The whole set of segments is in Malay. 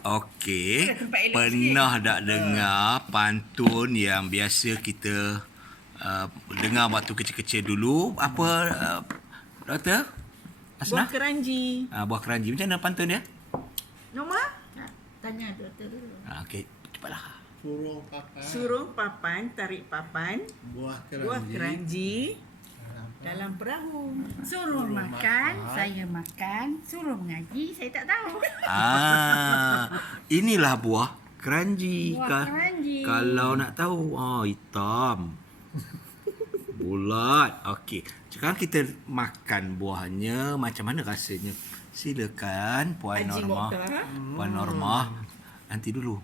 Okey. Pernah tak dengar pantun yang biasa kita uh, dengar waktu kecil-kecil dulu? Apa uh, Doktor? Buah Asna? keranji. Uh, buah keranji. Macam mana pantun dia? Norma? Tanya doktor dulu. Uh, Okey, cepatlah. Surung papan Suruh papan, tarik papan, buah keranji, buah keranji dalam perahu. Suruh makan, saya makan. Suruh mengaji, saya tak tahu. Ah, inilah buah keranji. Buah Ka- keranji. Kalau nak tahu, oh hitam. Bulat. Okey. Sekarang kita makan buahnya macam mana rasanya? Silakan Puan Haji Norma. Mokhtar. Puan Norma. Nanti dulu.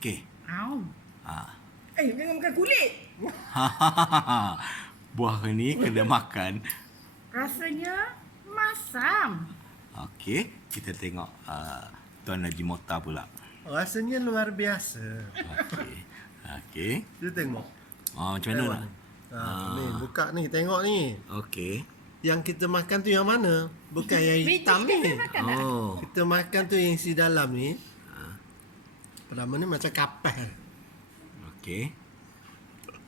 Okey. Au. Ah. Eh, jangan makan kulit. Buah ni kena makan. Rasanya masam. Okey, kita tengok uh, Tuan Haji Mota pula. rasanya luar biasa Okey. Okey. kita tengok Oh, macam mana nak? Ha, ni buka ni tengok ni Okey. yang kita makan tu yang mana bukan yang hitam ni Oh. kita makan tu yang isi dalam ni pertama ni macam kapal Okey.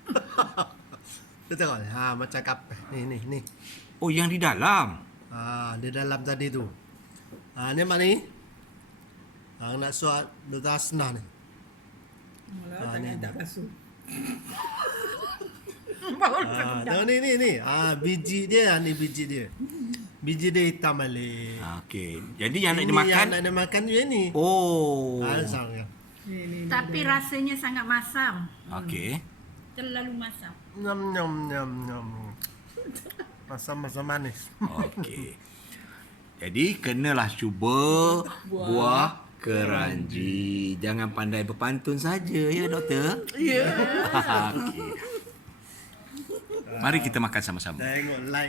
kita tengok ni. ha macam kapal ni ni ni Oh, yang di dalam. ha di dalam tadi tu ha ni mak ni ha nak suat Dr. Asnah ni Mula Ah, tangan ni. tak basuh. ha ni ni ni ha biji dia ni biji dia biji dia hitam balik Ah, Okey. Jadi yang nak Ini dimakan yang nak dimakan yang ni Oh. ha sang Ni, ni, ni. Tapi rasanya sangat masam. Okey. Terlalu masam. Nyam nyam nyam nyam. Masam-masam manis. Okey. Jadi kenalah cuba buah, buah keranji. Jangan pandai berpantun saja ya doktor. Ya. Okey. Mari kita makan sama-sama. Tengok like